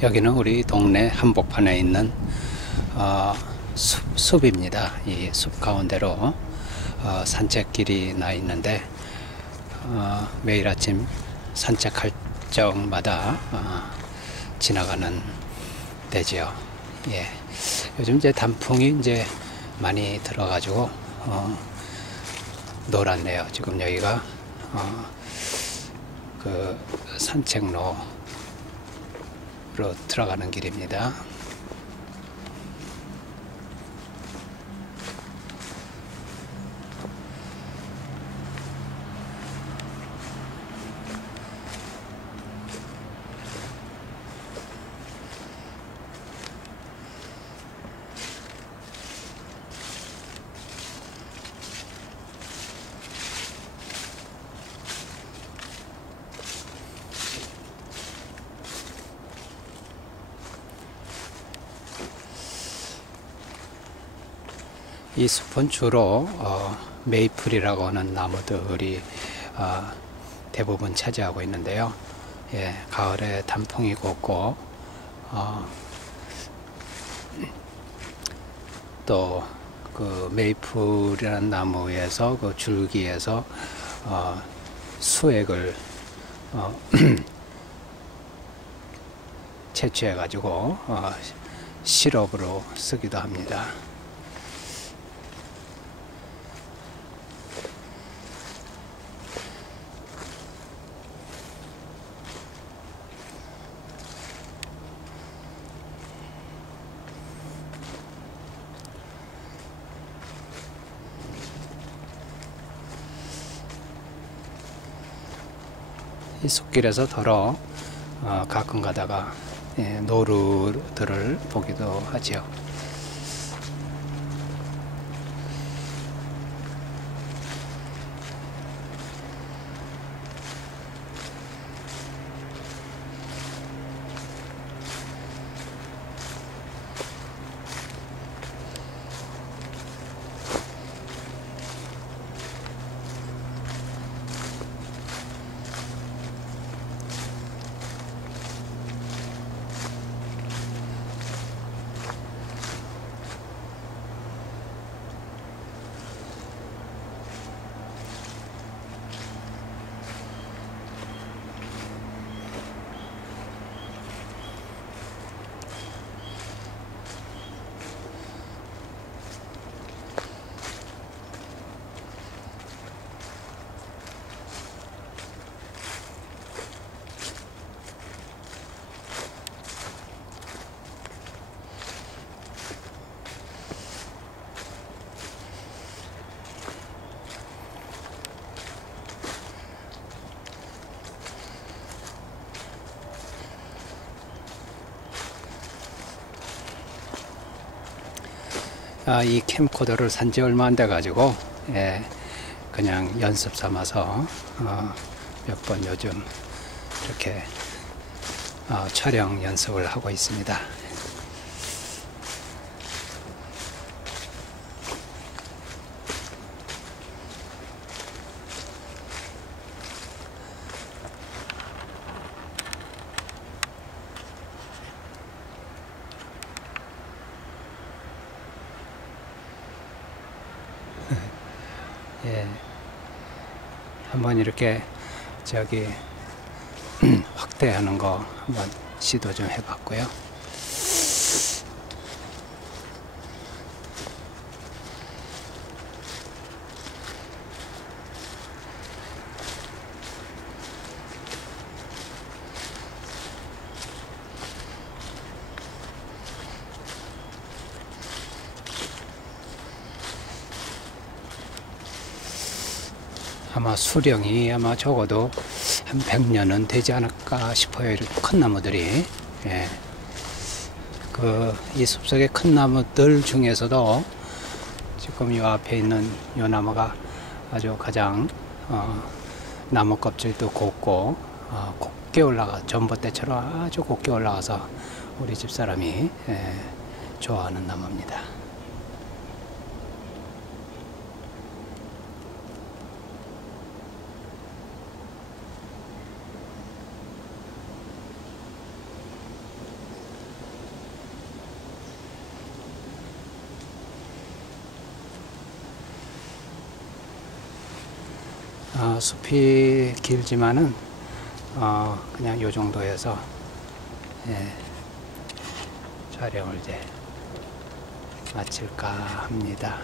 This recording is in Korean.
여기는 우리 동네 한복판에 있는 숲입니다. 이 숲 가운데로 산책길이 나 있는데 매일 아침 산책할 적마다 지나가는 데지요. 예. 요즘 이제 단풍이 이제 많이 들어가지고 노랗네요. 지금 여기가 그 산책로로 들어가는 길입니다. 이 숲은 주로 메이플이라고 하는 나무들이 대부분 차지하고 있는데요. 예, 가을에 단풍이 곱고 또 그 메이플이라는 나무에서 그 줄기에서 수액을 채취해 가지고 시럽으로 쓰기도 합니다. 이 숲길에서 더러 가끔 가다가 노루들을 보기도 하지요. 이 캠코더를 산지 얼마 안 돼 가지고 그냥 연습 삼아서 몇 번 요즘 이렇게 촬영 연습을 하고 있습니다. 예, 한번 이렇게 확대하는 거 한번 시도 좀 해봤고요. 아마 수령이 아마 적어도 한 100년은 되지 않을까 싶어요. 이렇게 큰 나무들이. 예. 이 숲속의 큰 나무들 중에서도 지금 이 앞에 있는 이 나무가 아주 가장 나무 껍질도 곱고 곱게 올라가, 전봇대처럼 아주 곱게 올라가서 우리 집사람이 좋아하는 나무입니다. 숲이 길지만은 그냥 요 정도에서 예, 촬영을 이제 마칠까 합니다.